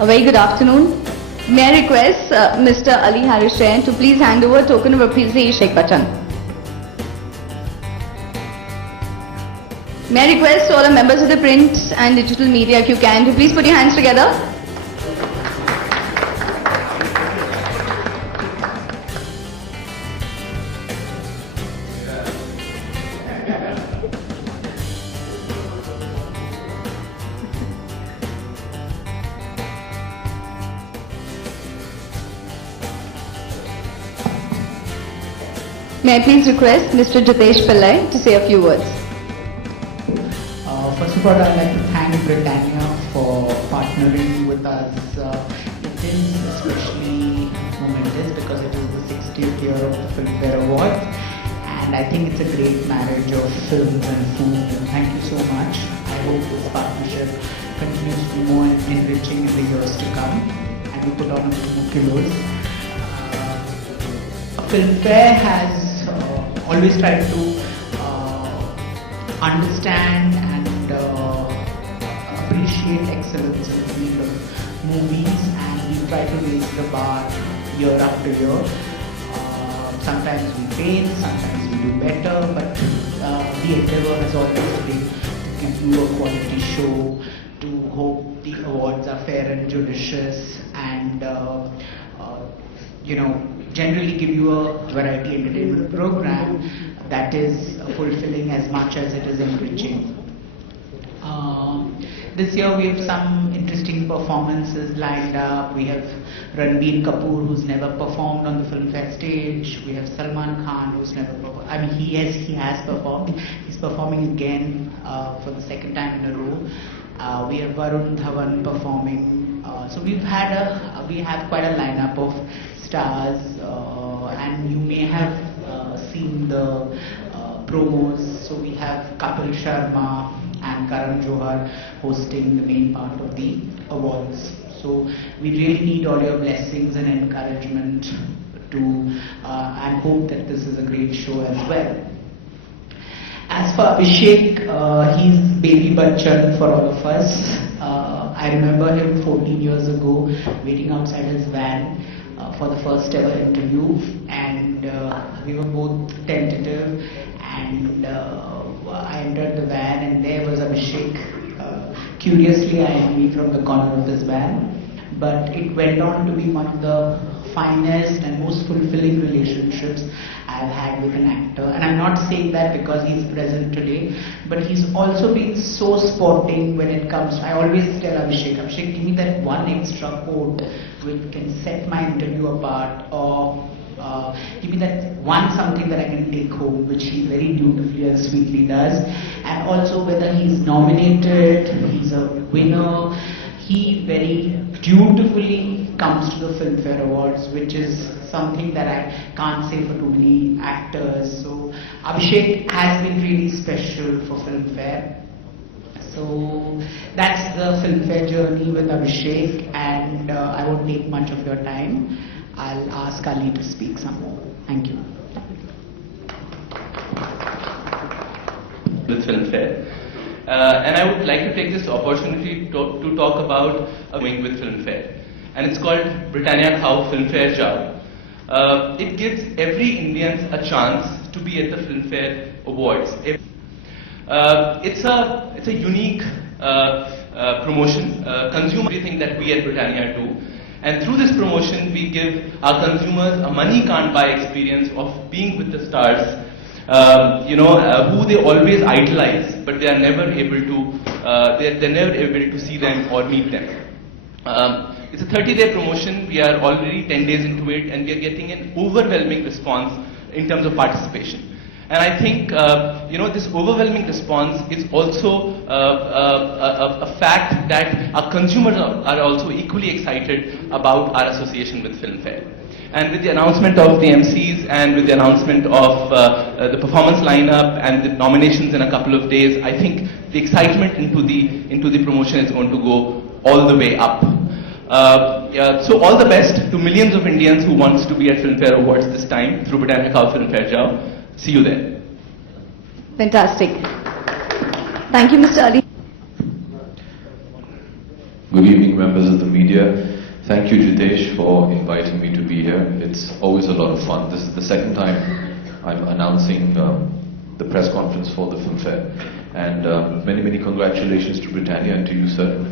A very good afternoon. May I request Mr. Ali Harish Jain to please hand over a token of appreciation, Sheikh Bachchan. May I request all the members of the print and digital media, if you can, to please put your hands together. May I please request Mr. Jitesh Pillai to say a few words. First of all, I'd like to thank Britannia for partnering with us. It is especially momentous because it is the 60th year of the Filmfare Awards, and I think it's a great marriage of films and food. Thank you so much. I hope this partnership continues to be more enriching in the years to come, and we put on a few more kilos. Filmfare has always tried to understand and appreciate excellence in the field of movies, and we try to raise the bar year after year. Sometimes we fail, sometimes we do better, but the endeavor has always been to give you a quality show, to hope the awards are fair and judicious, and generally give you a variety entertainment program that is fulfilling as much as it is enriching. This year we have some interesting performances lined up. We have Ranbir Kapoor, who's never performed on the Filmfare stage. We have Salman Khan, who's never performed. I mean, he has performed. He's performing again for the second time in a row. We have Varun Dhawan performing. So we have quite a lineup of stars, and you may have seen the promos. So we have Kapil Sharma and Karan Johar hosting the main part of the awards. So we really need all your blessings and encouragement to and hope that this is a great show as well. As for Abhishek, he's baby Bachchan for all of us. I remember him 14 years ago waiting outside his van for the first ever interview, and we were both tentative, and I entered the van and there was Abhishek curiously eyeing me from the corner of his van. But it went on to be one of the finest and most fulfilling relationships I've had with an actor. And I'm not saying that because he's present today, but he's also been so sporting when it comes. I always tell Abhishek, give me that one extra quote which can set my interview apart, or give me that one something that I can take home, which he very dutifully and sweetly does. And also whether he's nominated, he's a winner, he very dutifully comes to the Filmfare Awards, which is something that I can't say for too many actors. So Abhishek has been really special for Filmfare. So that's the Filmfare journey with Abhishek, and I won't take much of your time. I'll ask Ali to speak some more. Thank you. With Filmfare. And I would like to take this opportunity to talk about going with Filmfare. And it's called Britannia Khao Filmfare Jao. It gives every Indian a chance to be at the Filmfare Awards. It's a unique promotion. Consume everything that we at Britannia do. And through this promotion, we give our consumers a money can't buy experience of being with the stars, who they always idolize, but they are never able to, they're never able to see them or meet them. It's a 30-day promotion. We are already 10 days into it, and we are getting an overwhelming response in terms of participation. And I think, this overwhelming response is also a fact that our consumers are also equally excited about our association with Filmfare. And with the announcement of the MCs and with the announcement of the performance lineup and the nominations in a couple of days, I think the excitement into the promotion is going to go all the way up. So all the best to millions of Indians who wants to be at Filmfare Awards this time through Britannia Khao Filmfare Jao. See you there. Fantastic. Thank you, Mr. Ali. Good evening, members of the media. Thank you, Jitesh, for inviting me to be here. It's always a lot of fun. This is the second time I'm announcing the press conference for the film fair. And many congratulations to Britannia and to you, sir.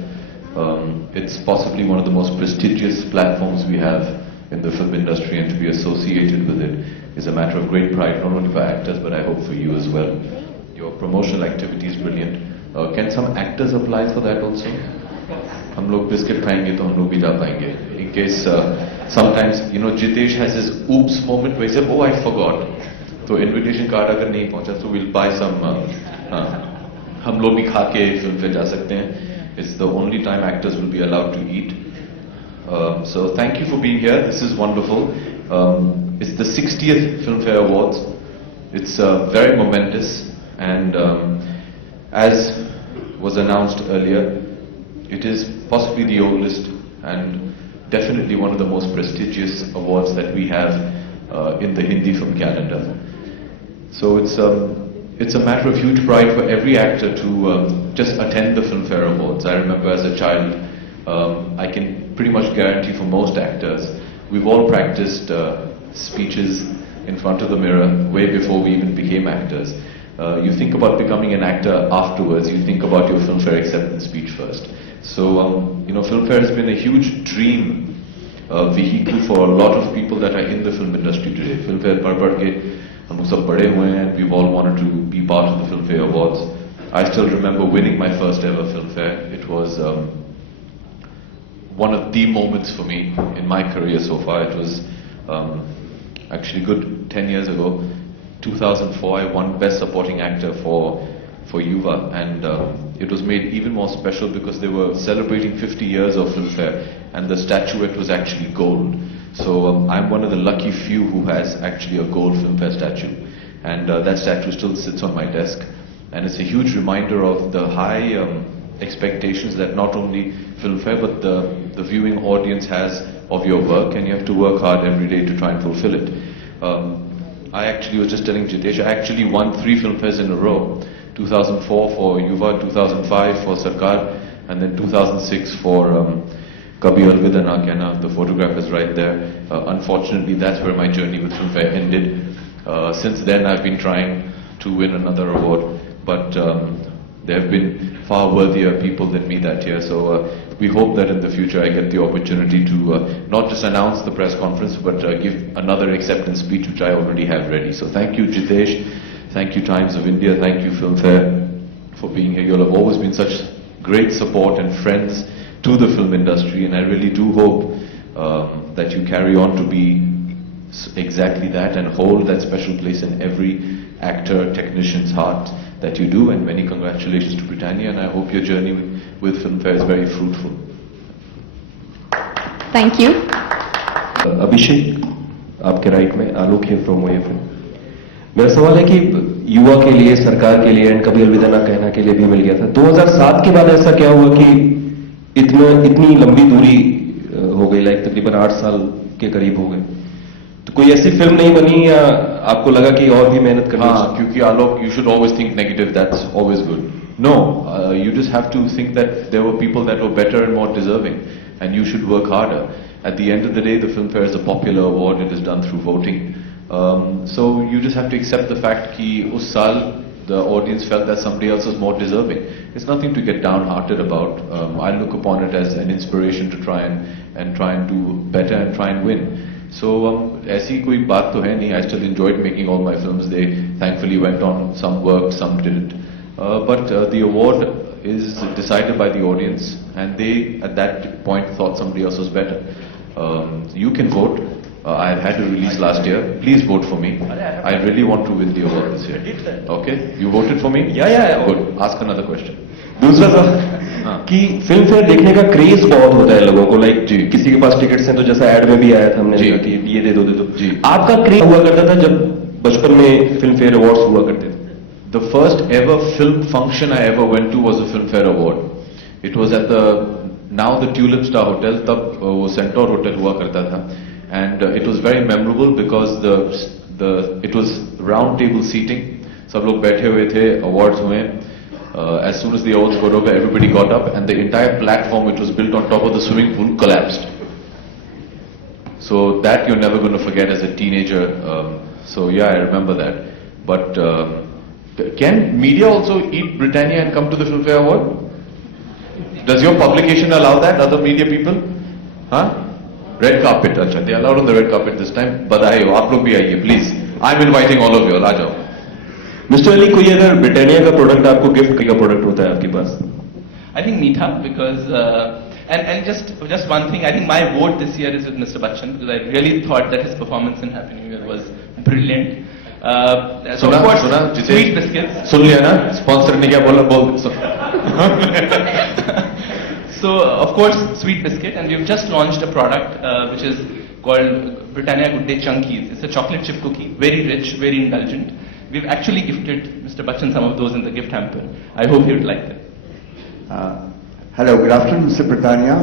It's possibly one of the most prestigious platforms we have in the film industry, and to be associated with it is a matter of great pride, not only for actors, but I hope for you as well. Your promotional activity is brilliant. Can some actors apply for that also? हम लोग biscuit खाएंगे तो हम लोग भी जा पाएंगे. In case sometimes Jitesh has his oops moment where he says, oh I forgot. तो invitation card अगर नहीं पहुंचा तो we'll buy some. हम लोग भी खा के फिल्म पे जा सकते हैं. It's the only time actors will be allowed to eat. So thank you for being here. This is wonderful. It's the 60th Filmfare Awards. It's very momentous, and as was announced earlier, it is possibly the oldest and definitely one of the most prestigious awards that we have in the Hindi film calendar. So it's a matter of huge pride for every actor to just attend the Filmfare Awards. I remember as a child, I can pretty much guarantee for most actors, we've all practiced speeches in front of the mirror way before we even became actors. You think about becoming an actor afterwards, you think about your Filmfare acceptance speech first. So, Filmfare has been a huge dream vehicle for a lot of people that are in the film industry today. Filmfare par ke hum sab bade hue hain, and we've all wanted to be part of the Filmfare Awards. I still remember winning my first ever Filmfare. It was one of the moments for me in my career so far. It was actually good 10 years ago. 2004, I won Best Supporting Actor for Yuva, and it was made even more special because they were celebrating 50 years of Filmfare, and the statuette was actually gold. So I'm one of the lucky few who has actually a gold Filmfare statue, and that statue still sits on my desk, and it's a huge reminder of the high expectations that not only Filmfare but the viewing audience has of your work, and you have to work hard every day to try and fulfill it. I actually was just telling Jitesh, I actually won 3 Filmfares in a row. 2004 for Yuva, 2005 for Sarkar, and then 2006 for Kabhi Alvida Na Kehna. The photograph is right there. Unfortunately, that's where my journey with Filmfare ended. Since then, I've been trying to win another award, but there have been far worthier people than me that year. So we hope that in the future I get the opportunity to not just announce the press conference, but give another acceptance speech, which I already have ready. So thank you, Jitesh. Thank you, Times of India. Thank you, Filmfare, for being here. You all have always been such great support and friends to the film industry, and I really do hope that you carry on to be exactly that and hold that special place in every actor, technician's heart that you do. And many congratulations to Britannia, and I hope your journey with Filmfare is very fruitful. Thank you. अभिषेक, आपके right में आलोक है from OFM. मेरा सवाल है कि युवा के लिए, सरकार के लिए एंड कभी अलविदा ना कहना के लिए भी मिल गया था. 2007 के बाद ऐसा क्या हुआ कि इतनी लंबी दूरी हो गई, लाइक तकरीबन 8 साल के करीब हो गए, तो कोई ऐसी फिल्म नहीं बनी या आपको लगा कि और भी मेहनत करनी? हाँ, क्योंकि आलोक, you should always think negative. That's always good. No, you just have to think that there were people that were better and more deserving, and you should work harder. At the end of the day, the Filmfare is a popular award. It is done through voting. So you just have to accept the fact that us saal the audience felt that somebody else was more deserving. It's nothing to get downhearted about. I look upon it as an inspiration to try and do better and try and win. So ऐसी कोई बात तो है नहीं. I still enjoyed making all my films. They thankfully went on. Some worked, some didn't. But the award is decided by the audience, and they at that point thought somebody else was better. You can vote. I had a release last year. Please vote for me. I really want to win the award this year. Okay? You voted for me? Yeah. Good. Ask another question. दूसरा सवाल कि film fair देखने का craze बहुत होता है लोगों को, लाइक किसी के पास टिकट्स हैं तो जैसा एड में भी आया था, हमने देखा कि ये दे दो जी. आपका क्रेज हुआ करता था जब बचपन में फिल्म फेयर अवार्ड्स हुआ करते थे? The first ever film function I ever went to was a Filmfare Award. It was at now the Tulip Star Hotel. तब वो Centaur Hotel हुआ करता था, and it was very memorable because it was round table seating. सब लोग बैठे हुए थे, awards हुए. As soon as the awards got over, everybody got up, and the entire platform, which was built on top of the swimming pool, collapsed. So that you're never going to forget as a teenager. So yeah, I remember that. But can media also eat Britannia and come to the Filmfare Award? Does your publication allow that? Other media people? Huh? Red carpet. Acha, they allowed on the red carpet this time. बधाई हो, आप लोग भी आइए, please. I'm inviting all of you. आ जाओ. Mister Ali, कोई अगर Britannia का प्रोडक्ट आपको गिफ्ट का प्रोडक्ट होता है आपके पास? I think Meetha, because and just one thing, I think my vote this year is with Mr. Bachchan because I really thought that his performance in Happy New Year was brilliant. So of course, sweet biscuits. सुन लिया ना? Sponsor ने क्या बोला बोल. So of course, sweet biscuit, and we've just launched a product which is called Britannia Good Day Chunkies. It's a chocolate chip cookie, very rich, very indulgent. We've actually gifted Mr. Bachchan some of those in the gift hamper. I hope he would like them. Hello, good afternoon, Mr. Britannia.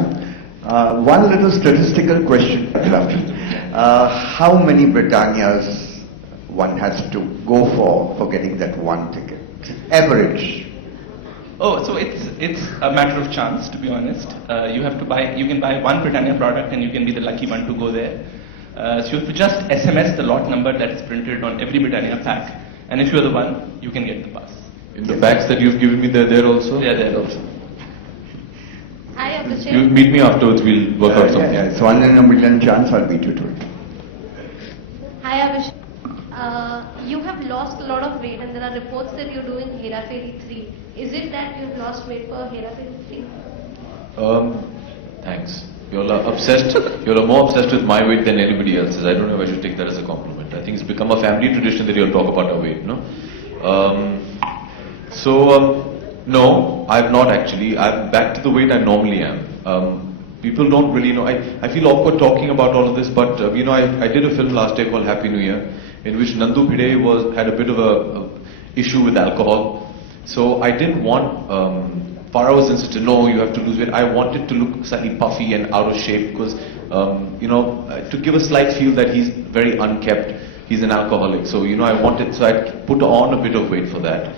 One little statistical question. Good afternoon. How many Britannias one has to go for getting that one ticket? Average. Oh, so it's a matter of chance, to be honest. You can buy one Britannia product and you can be the lucky one to go there. So you have to just SMS the lot number that is printed on every Britannia pack, and if you're the one, you can get the pass. In the bags that you've given me, they're there also? They are there also. Hi, You Abhishek. meet me afterwards, we'll work out something. It's 1 in a million chance I'll beat you to it. Hi Abhishek. You have lost a lot of weight and there are reports that you're doing Hera Fairy 3. Is it that you've lost weight for Hera Fairy 3? Thanks. You're obsessed. You're more obsessed with my weight than anybody else's. I don't know if I should take that as a compliment. I think it's become a family tradition that you'll talk about our weight, no? No, I've not actually. I'm back to the weight I normally am. People don't really know. I feel awkward talking about all of this, but I did a film last year called Happy New Year, in which Nandu Bhide had a bit of a issue with alcohol. So I didn't want Farah insisted, no, you have to lose weight. I wanted to look slightly puffy and out of shape because, to give a slight feel that he's very unkept. He's an alcoholic. So, so I put on a bit of weight for that.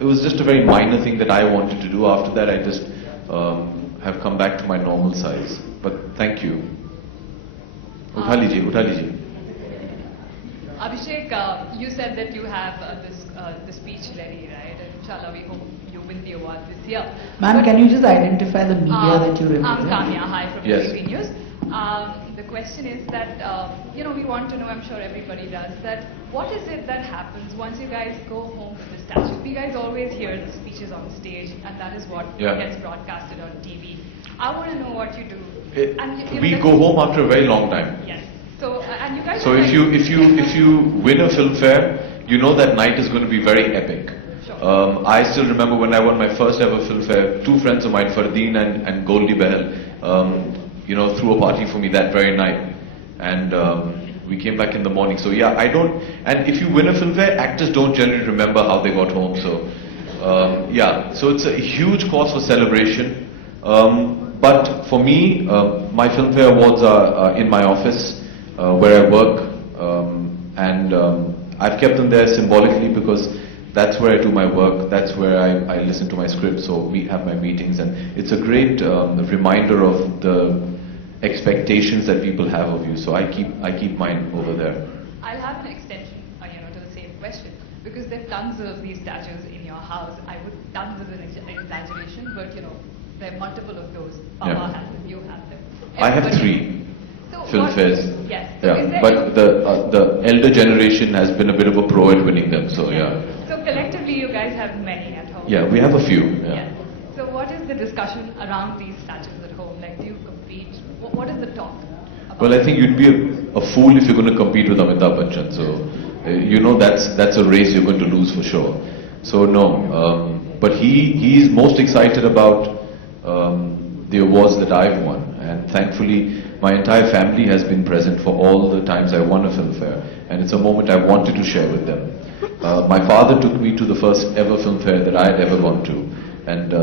It was just a very minor thing that I wanted to do. After that, I just have come back to my normal size. But thank you. Utha lijiye. Abhishek, you said that you have the speech ready, right? And inshallah, we hope you win the award this year. Ma'am, can you just identify the media that you I'm represent? Kamya, hi from Yes. TV News. The question is that, we want to know, I'm sure everybody does, that what is it that happens once you guys go home with the statue? We guys always hear the speeches on stage, and that is what Yeah. gets broadcasted on TV. I want to know what you do. We go home after a very long time. Yes. So, and you guys So are if you win a Filmfare, you know that night is going to be very epic. Sure. I still remember when I won my first ever Filmfare, two friends of mine, Fardeen and Goldie Behel, threw a party for me that very night. And we came back in the morning. So yeah, and if you win a Filmfare, actors don't generally remember how they got home. So so it's a huge cause for celebration. But for me, my Filmfare awards are in my office where I work, and I've kept them there symbolically because that's where I do my work, that's where I listen to my script, so we have my meetings, and it's a great reminder of the expectations that people have of you. So I keep mine over there. I'll have an extension, to the same question, because there are tons of these statues in your house. Tons is an exaggeration, but there are multiple of those. Papa Yeah. has them, you have them. I have Everybody- 3 So Filmfares. Yes. So Yeah, is there but the elder generation has been a bit of a pro at winning them. So yeah, So collectively, you guys have many at home. yeah, we have a few. Yeah. Yeah. So what is the discussion around these statues at home? Like, do you compete? What is the talk about? Well, I think you'd be a fool if you're going to compete with Amitabh Bachchan. So that's a race you're going to lose for sure. So no, but he's most excited about the awards that I've won, and thankfully my entire family has been present for all the times I won a Filmfare, and it's a moment I wanted to share with them. My father took me to the first ever Filmfare that I had ever gone to, and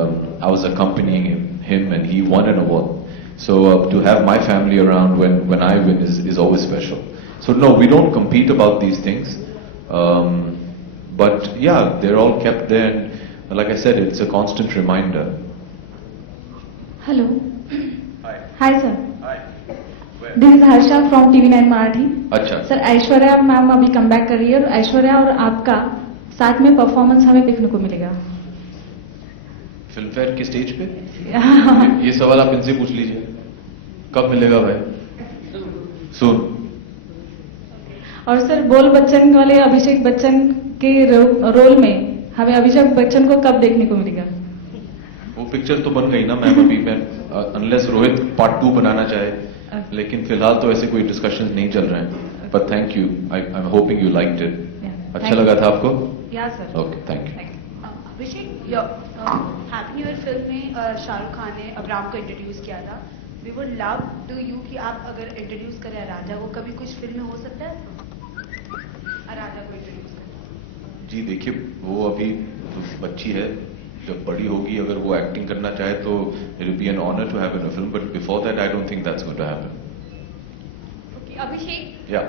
I was accompanying him, and he won an award. So to have my family around when I win is always special. So no, we don't compete about these things, but yeah, they're all kept there, and like I said, it's a constant reminder. Hello. Hi. Hi, sir. Hi. Where? This is Harsha from TV9 Marathi. अच्छा. Sir Aishwarya ma'am अभी come back कर रही है और ऐश्वर्या और आपका साथ में परफॉर्मेंस हमें देखने को मिलेगा. फिल्म फेयर की स्टेज पे ये सवाल आप इनसे पूछ लीजिए, कब मिलेगा भाई? सुन. और सर बोल बच्चन वाले अभिषेक बच्चन के रोल में हमें अभिषेक बच्चन को कब देखने को मिलेगा? वो पिक्चर तो बन गई ना मैम, अभी मैं अनलेस रोहित पार्ट 2 बनाना चाहे, लेकिन फिलहाल तो ऐसे कोई डिस्कशंस नहीं चल रहे हैं. But thank you, I am hoping you liked it. अच्छा लगा था आपको? या sir. Okay, thank you. Abhishek, happy new year film में शाहरुख खान ने अब्राम को इंट्रोड्यूस किया था. We would love to you कि आप अगर इंट्रोड्यूस करें राजा को, कभी कुछ फिल्म में हो सकता है राजा को इंट्रोड्यूस करें? जी देखिए, वो अभी बच्ची है, जब बड़ी होगी अगर वो एक्टिंग करना चाहे तो it will be an honour to have in a film, but before that I don't think that's going to happen. Abhishek, या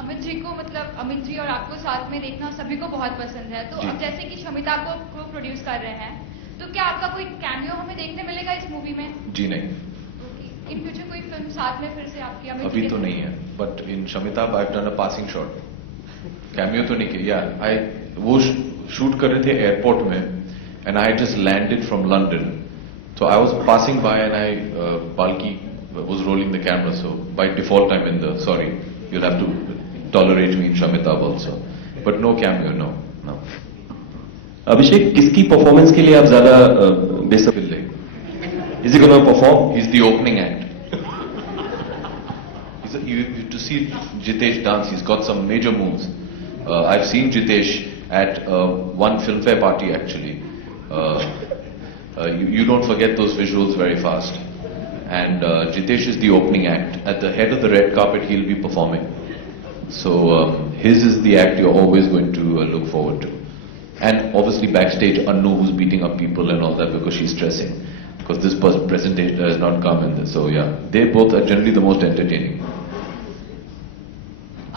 अमित जी को, मतलब अमित जी और आपको साथ में देखना सभी को बहुत पसंद है. तो जी. अब जैसे कि शमिता को प्रोड्यूस कर रहे हैं, तो क्या आपका कोई कैमियो हमें देखने मिलेगा इस मूवी में? जी नहीं, इन फ्यूचर कोई फिल्म साथ में फिर से आपकी अमित अभी जी तो के- नहीं है, but in Shamita I have done a passing shot. Cameo तो नहीं किया. वो शूट कर रहे थे एयरपोर्ट में and I just landed from London, so I was passing by and Balki was rolling the camera, so by default I'm in the, sorry, you'll have to tolerate me in Shamitab also, but no cameo, no. अभिषेक, किसकी performance के लिए आप ज्यादा बेसब्र? Is he going to perform? He's the opening act. To see Jitesh dance, he's got some major moves. I've seen Jitesh at one Filmfare party actually. You don't forget those visuals very fast. And Jitesh is the opening act. At the head of the red carpet, he'll be performing. So his is the act you're always going to look forward to. And obviously backstage, Annu who's beating up people and all that because she's stressing. Because this presentation has not come in this. So yeah, they both are generally the most entertaining.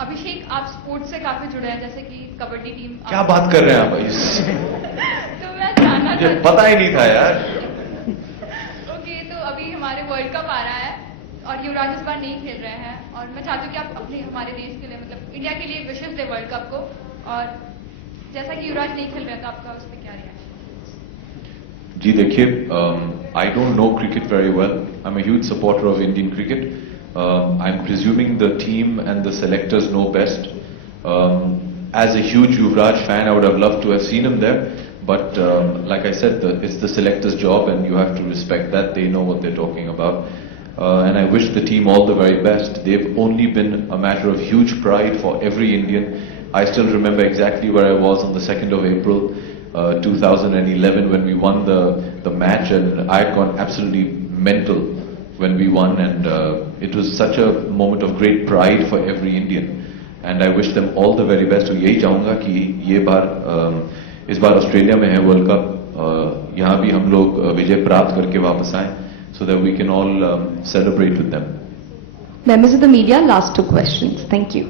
अभिषेक, आप sports से काफी जुड़े हैं, जैसे कि kabaddi team. क्या बात कर रहे हैं आप? तो मैं जानना मुझे पता ही नहीं था यार. ओके, तो अभी हमारे वर्ल्ड कप आ रहा है और युवराज इस बार नहीं खेल रहे हैं, और मैं चाहती हूँ कि आप अपने हमारे देश के लिए, मतलब इंडिया के लिए विशेष दे वर्ल्ड कप को. और जैसा कि युवराज नहीं खेल रहे हैं, तो आपका उस पर क्या रिएक्शन? जी देखिए, I don't know cricket very well. I'm a huge supporter of Indian cricket. I'm presuming the team and the selectors know best. As a huge Yuvraj fan, I would have loved to have seen him there. But like I said, it's the selector's job and you have to respect that. They know what they're talking about. And I wish the team all the very best. They've only been a matter of huge pride for every Indian. I still remember exactly where I was on the 2nd of April 2011 when we won the match, and I had gone absolutely mental when we won, and it was such a moment of great pride for every Indian, and I wish them all the very best. तो यही चाहूँगा कि ये बार इस बार Australia में है world cup, यहाँ भी हम लोग विजय प्राप्त करके वापस आए, so that we can all celebrate with them. Members of the media, last 2 questions. Thank you.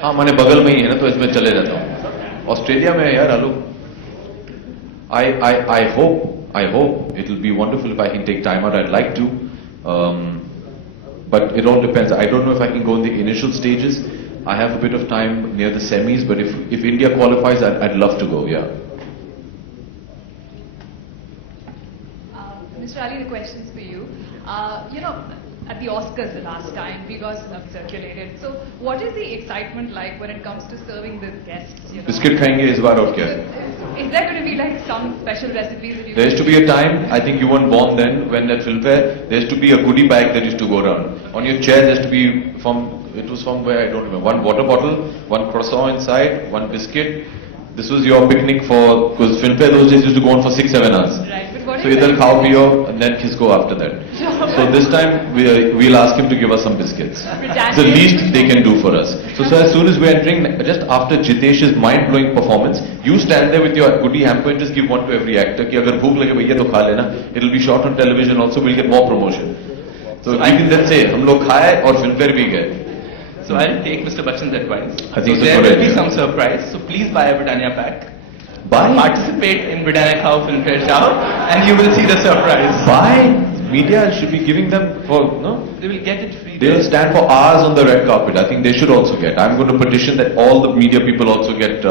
हाँ, मैंने बगल में ही है ना, तो इसमें चले जाता हूँ. ऑस्ट्रेलिया में है यार आलू. I hope it will be wonderful if I can take time out. I'd like to, but it all depends. I don't know if I can go in the initial stages. I have a bit of time near the semis, but if India qualifies, I'd love to go. Yeah. Mr. Ali, the question's for you. You know, at the Oscars the last time, we got stuff circulated. So, what is the excitement like when it comes to serving the guests? You know? Biscuit खाएंगे इस बार और क्या? Is there going to be like some special recipes that you? There used to be a time, I think you weren't born then, when at Filmfare, there used to be a goodie bag that used to go around. On your chair there used to be it was from where I don't remember, 1 water bottle, 1 croissant inside, 1 biscuit. This was your picnic because Filmfare those days used to go on for 6-7 hours. Right, but what So is either it? khao piyo and then kiss go after that. So this time we'll ask him to give us some biscuits. It's the least they can do for us. So as soon as we're entering, just after Jitesh's mind-blowing performance, you stand there with your goodie hamper and just give one to every actor. Ki agar bhook lage bhaiya to kha lena. It'll be shot on television also. We'll get more promotion. So I can then say, hum log khaye aur Filmfare bhi gaye. So I'll take Mr. Bachchan's advice. I think so it's a there good will be idea. some surprise. So please buy a Britannia pack. Bye. Participate in Britannia Khao Filmfare Chow and you will see the surprise. Bye. media should be giving them for, no? They will get it free. They will stand for hours on the red carpet. I think they should also get. I'm going to petition that all the media people also get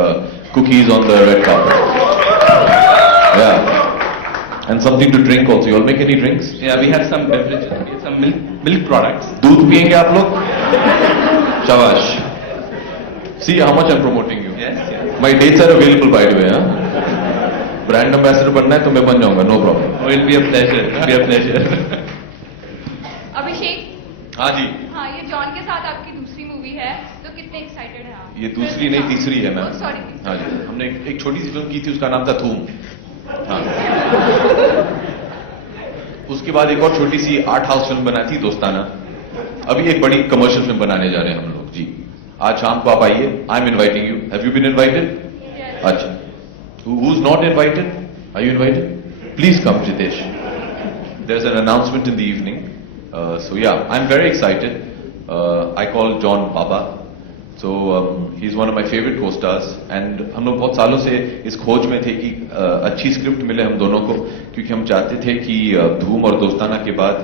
cookies on the red carpet. Yeah. And something to drink also. You all make any drinks? Yeah, we have some beverages. We have some milk products. दूध पियेंगे आप लोग? Shabash. See how much I'm promoting you. Yes, yes. My dates are available by the way. Huh? Brand ambassador बनना है तो मैं बन जाऊंगा. No problem. Oh, it'll be a pleasure. It'll be a pleasure. अभिषेक, हाँ जी. हाँ ये जॉन के साथ आपकी दूसरी मूवी है, तो कितने एक्साइटेड हैं आप? ये दूसरी नहीं तीसरी है मैम. सॉरी. हाँ जी. हमने एक छोटी सी फिल्म की थी, उसका नाम था धूम. हाँ. उसके बाद एक और छोटी सी आर्ट हाउस फिल्म बनाई थी दोस्ताना. अभी एक बड़ी कमर्शियल फिल्म बनाने जा रहे हैं हम लोग जी. आज शाम को आप आइए. I am inviting you. Have you been invited? अच्छा. Who's not invited? Are you invited? Please come, Jitesh. There's an announcement in the evening. So yeah, I'm very excited. I call John Baba. So he's one of my favorite co-stars. And हम लोग बहुत सालों से इस खोज में थे कि अच्छी स्क्रिप्ट मिले हम दोनों को, क्योंकि हम चाहते थे कि धूम और दोस्ताना के बाद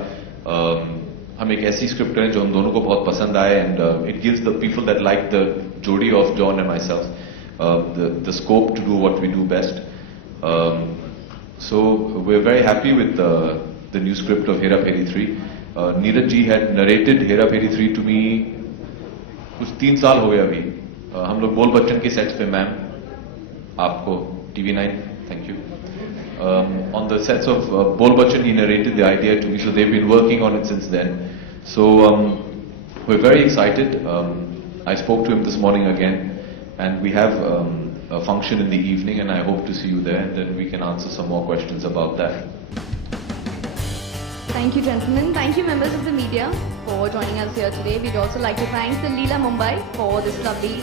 हम एक ऐसी स्क्रिप्ट करें जो हम दोनों को बहुत पसंद आए. And it gives the people that like the jodi of John and myself the scope to do what we do best. So we're very happy with the new script of Hera Pheri 3. Neeraj ji had narrated Hera Pheri 3 to me कुछ 3 साल हो गए अभी. हम लोग बोल बच्चन के sets पे मैम आपको TV9 thank you. On the sets of Bol Bachchan he narrated the idea to me, so they've been working on it since then. So we're very excited. I spoke to him this morning again. And we have a function in the evening, and I hope to see you there, and then we can answer some more questions about that. Thank you, gentlemen. Thank you, members of the media, for joining us here today. We'd also like to thank the Leela Mumbai for this lovely